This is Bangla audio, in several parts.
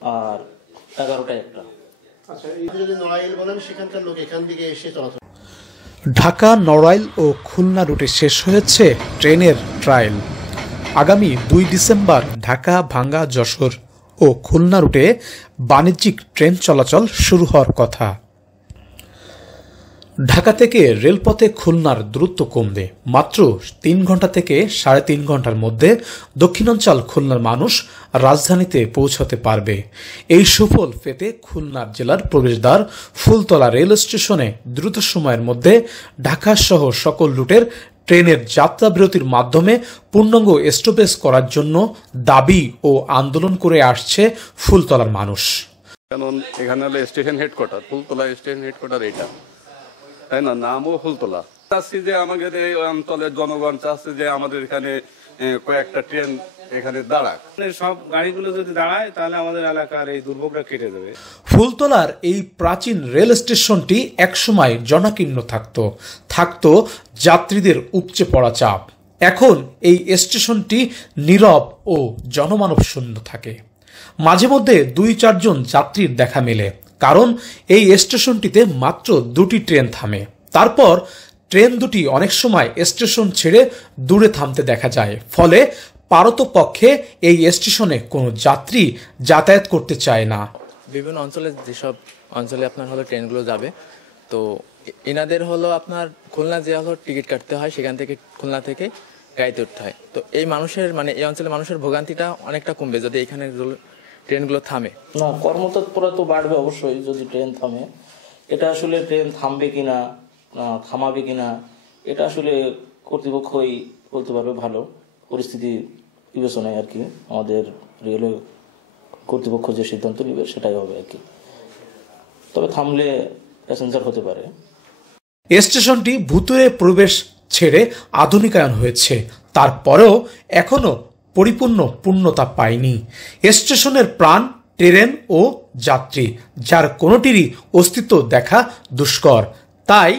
আর 11টায় একটা। আচ্ছা, এই যদি নড়াইল বলেন সেখানকার লোক এখান থেকে এসে চলাচল। ঢাকা, নড়াইল ও খুলনা রুটে শেষ হয়েছে ট্রেনের ট্রায়াল। আগামী 2 ডিসেম্বর ঢাকা, ভাঙ্গা, যশোর ও খুলনা রুটে বাণিজ্যিক ট্রেন চলাচল শুরু হওয়ার কথা। ঢাকা থেকে রেলপথে খুলনার দূরত্ব কমবে। মাত্র 3 ঘন্টা থেকে 3.5 ঘন্টার মধ্যে দক্ষিণাঞ্চল খুলনার মানুষ রাজধানীতে পৌঁছতে পারবে। এই সুফল পেতে খুলনা জেলার প্রবেশদ্বার ফুলতলা রেল স্টেশনে দ্রুত সময়ের মধ্যে ঢাকা সহ সকল রুটের ট্রেনের যাত্রা বিরতির মাধ্যমে পূর্ণাঙ্গ স্টপেজ করার জন্য দাবি ও আন্দোলন করে আসছে ফুলতলার মানুষ। কারণ এখানে হলো station headquarter, Phultala station headquarter এটা, তাই না? নামও ফুলতলা। চাচ্ছি যে আমাদের এই অঞ্চলের জনগণ চাচ্ছে যে আমাদের এখানে কয়েকটা ট্রেন এখানে দাঁড়াক। সব গাড়িগুলো যদি দাঁড়ায় তাহলে আমাদের এলাকার এই দুর্ভোগটা কেটে যাবে। ফুলতলার এই প্রাচীন রেল স্টেশনটি একসময় জনাকীর্ণ থাকতো যাত্রীদের উপচে পড়া চাপ। এখন এই স্টেশনটি নীরব ও জনমানব শূন্য থাকে। মাঝে মধ্যে 2-4 জন যাত্রীর দেখা মেলে, কারণ এই স্টেশনটিতে মাত্র 2টি ট্রেন থামে। তারপর ট্রেন দুটি অনেক সময় স্টেশন ছেড়ে দূরে থামতে দেখা যায়। ফলে পারতপক্ষে এই স্টেশনে কোনো যাত্রী যাতায়াত করতে চায় না। বিভিন্ন অঞ্চলে যেসব অঞ্চলে আপনার হলো ট্রেনগুলো যাবে, তো এনাদের হলো আপনার খুলনা যে হলো টিকিট কাটতে হয়, সেখান থেকে খুলনা থেকে গাড়িতে উঠতে হয়। তো এই মানুষের এই অঞ্চলের মানুষের ভোগান্তিটা অনেকটা কমবে যদি এখানে ট্রেনগুলো থামে। না, কর্মতৎপরতা তো বাড়বে অবশ্যই যদি ট্রেন থামে। এটা আসলে ট্রেন থামবে কিনা, থামাবে কিনা, এটা আসলে কর্তৃপক্ষই বলতে পারবে। ভালো পরিস্থিতি বিবেচনায় আর কি আমাদের রেলওয়ে কর্তৃপক্ষ যে সিদ্ধান্ত নেবে সেটাই হবে আর কি। তবে থামলে প্যাসেঞ্জার হতে পারে। স্টেশনটি ভূতরে প্রবেশ ছেড়ে আধুনিকায়ন হয়েছে, তারপরেও এখনো পরিপূর্ণ পূর্ণতা পায়নি। স্টেশনের প্রাণ ট্রেন ও যাত্রী, যার কোনোটিরই অস্তিত্ব দেখা দুষ্কর। তাই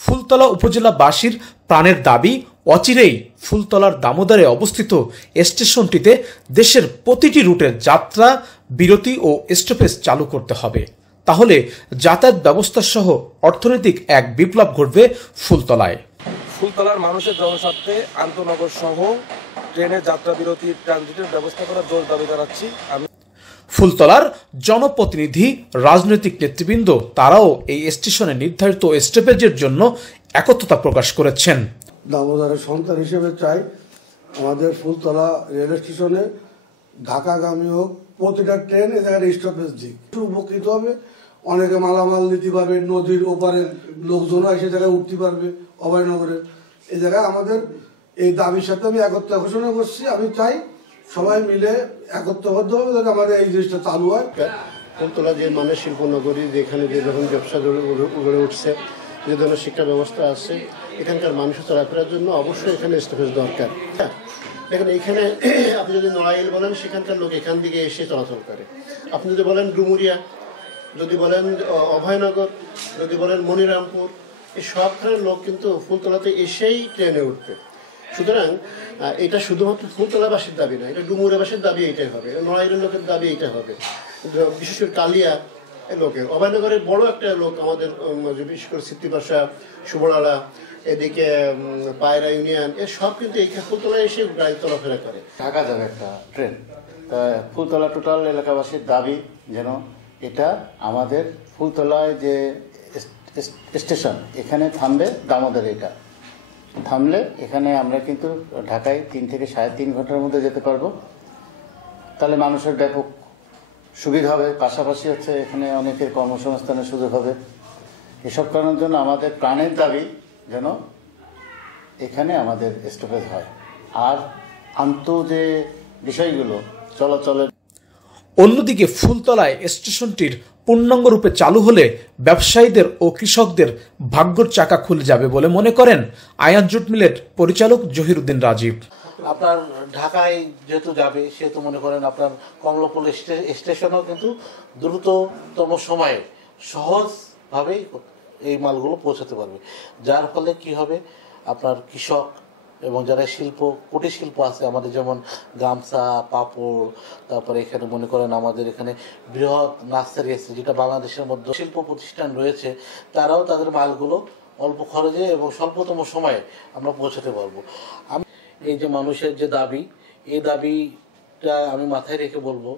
ফুলতলা উপজেলাবাসীর প্রাণের দাবি, অচিরেই ফুলতলার দামোদরে অবস্থিত স্টেশনটিতে দেশের প্রতিটি রুটের যাত্রা বিরতি ও স্টপেজ চালু করতে হবে। তাহলে যাতায়াত ব্যবস্থা সহ অর্থনৈতিক এক বিপ্লব ঘটবে ফুলতলায়। ফুলতলার মানুষের জনস্বার্থে আন্তনগর সহ ট্রেনের যাত্রা বিরতি ট্রানজিটের ব্যবস্থা করার জোর দাবি জানাচ্ছি। ফুলতলার জনপ্রতিনিধি, রাজনৈতিক নেতৃবৃন্দ তারাও এই স্টেশনে নির্ধারিত স্টপেজের জন্য একত্রতা প্রকাশ করেছেন। দামোদরের সন্তান হিসেবে চাই আমাদের ফুলতলা রেল স্টেশনে ঢাকাগামী হোক প্রতিটা ট্রেন এ জায়গায় স্টপেজ দিক, উপকৃত হবে। অনেকে মালামাল নিতে পারবে, নদীর ওপারে লোকজনও এসে জায়গায় উঠতে পারবে। অভয়নগরের এই জায়গায় আমাদের এই দাবির সাথে আমি একত্র ঘোষণা করছি। আমি চাই সবাই মিলে একত্রবদ্ধভাবে যাতে আমাদের এই জিনিসটা চালু হয়। ফুলতলা যে মানে শিল্পনগরী, যেখানে যে ধরনের ব্যবসা গড়ে উঠছে, যে ধরনের শিক্ষা ব্যবস্থা আছে, এখানকার মানুষের চলাফেরার জন্য অবশ্যই এখানে স্টপেজ দরকার। দেখেন, এইখানে আপনি যদি নড়াইল বলেন সেখানকার লোক এখান থেকে এসে চলাচল করে। আপনি যদি বলেন ডুমুরিয়া, যদি বলেন অভয়নগর, যদি বলেন মনিরামপুর, এই সবখানের লোক কিন্তু ফুলতলাতে এসেই ট্রেনে উঠবে। সুতরাং এটা শুধুমাত্র ফুলতলাবাসীর দাবি না, এটা ডুমুরিয়াবাসীর দাবি এইটাই হবে, নড়াইলের লোকের দাবি এইটা হবে। বিশেষ করে কালিয়া লোকের, অভয়নগরের বড় একটা লোক আমাদের, বিশেষ করে সিদ্ধিপাশা, সুবড়ালা, এদিকে পায়রা ইউনিয়ন, এর সব কিন্তু এই ফুলতলায় এসে গাড়ি চলাফেরা করে। ঢাকা যাবে একটা ট্রেন, ফুলতলা টোটাল এলাকাবাসীর দাবি যেন এটা আমাদের ফুলতলায় যে স্টেশন এখানে থামবে, দামোদরে এটা থামলে এখানে আমরা কিন্তু ঢাকায় 3 থেকে 3.5 ঘন্টার মধ্যে যেতে পারবো। তাহলে মানুষের ব্যাপক সুবিধা হবে, পাশাপাশি হচ্ছে এখানে অনেকের কর্মসংস্থানের সুযোগ হবে। এসব কারণের জন্য আমাদের প্রাণের দাবি যেন এখানে আমাদের স্টপেজ হয়। আর যে বিষয়গুলো চলাচলের। অন্যদিকে ফুলতলায় স্টেশনটির পূর্ণাঙ্গ রূপে চালু হলে ব্যবসায়ীদের ও কৃষকদের ভাগ্যর চাকা খুলে যাবে বলে মনে করেন আয়ান জুট মিলের পরিচালক জহিরুদ্দিন রাজীব। আপনার ঢাকায় যেহেতু যাবে, সেহেতু মনে করেন আপনার কমলাপুর স্টেশনও কিন্তু দ্রুততম সময়ে সহজভাবেই এই মালগুলো পৌঁছাতে পারবে। যার ফলে কি হবে, আপনার কৃষক এবং যারা শিল্প কুটির শিল্প আছে আমাদের, যেমন গামছা, পাপড়, তারপরে এখানে মনে করেন আমাদের এখানে বৃহৎ নার্সারি আছে যেটা বাংলাদেশের মধ্যে শিল্প প্রতিষ্ঠান রয়েছে, তারাও তাদের মালগুলো অল্প খরচে এবং স্বল্পতম সময়ে আমরা পৌঁছাতে পারবো। এই যে মানুষের যে দাবি, এই দাবিটা আমি মাথায় রেখে বলবো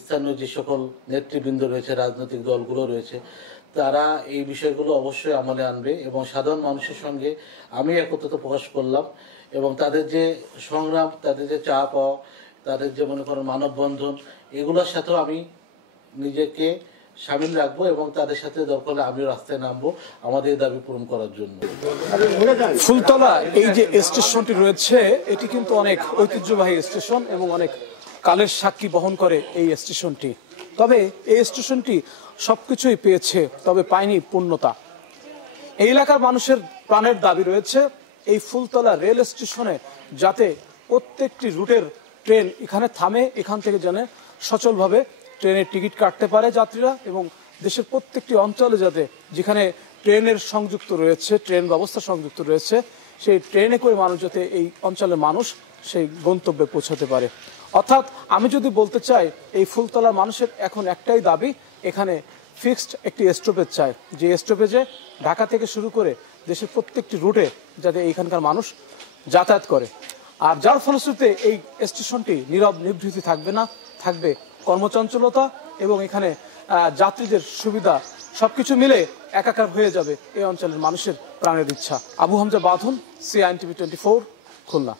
স্থানীয় যে সকল নেতৃবৃন্দ রয়েছে, রাজনৈতিক দলগুলো রয়েছে, তারা এই বিষয়গুলো অবশ্যই আমলে আনবে এবং সাধারণ মানুষের সঙ্গে আমি একত্রতা প্রকাশ করলাম এবং তাদের যে সংগ্রাম, তাদের যে চা পাওয়া, তাদের যে মনে করেন মানববন্ধন, এগুলোর সাথেও আমি নিজেকে সামিল রাখবো এবং তাদের সাথে দরকার হলে আমিও রাস্তায় নামবো আমাদের এই দাবি পূরণ করার জন্য। ফুলতলা এই যে স্টেশনটি রয়েছে এটি কিন্তু অনেক ঐতিহ্যবাহী স্টেশন এবং অনেক কালের সাক্ষী বহন করে এই স্টেশনটি। তবে এই স্টেশনটি সবকিছুই পেয়েছে, তবে পায়নি পূর্ণতা। এই এলাকার মানুষের প্রাণের দাবি রয়েছে এই ফুলতলা রেল স্টেশনে যাতে প্রত্যেকটি রুটের ট্রেন এখানে থামে, এখান থেকে যেন সচলভাবে ট্রেনের টিকিট কাটতে পারে যাত্রীরা, এবং দেশের প্রত্যেকটি অঞ্চলে যাতে যেখানে ট্রেনের সংযুক্ত রয়েছে, ট্রেন ব্যবস্থা সংযুক্ত রয়েছে, সেই ট্রেনে করে মানুষ যাতে এই অঞ্চলের মানুষ সেই গন্তব্যে পৌঁছাতে পারে। অর্থাৎ আমি যদি বলতে চাই এই ফুলতলার মানুষের এখন একটাই দাবি, এখানে ফিক্সড একটি স্টপেজ চাই, যে স্টপেজে ঢাকা থেকে শুরু করে দেশের প্রত্যেকটি রুটে যাতে এইখানকার মানুষ যাতায়াত করে। আর যার ফলশ্রুতিতে এই স্টেশনটি নীরব নিভৃতি থাকবে না, থাকবে কর্মচঞ্চলতা এবং এখানে যাত্রীদের সুবিধা সবকিছু মিলে একাকার হয়ে যাবে এই অঞ্চলের মানুষের প্রাণের ইচ্ছা। আবু হামজা বাঁধন, CINTV 24, খুলনা।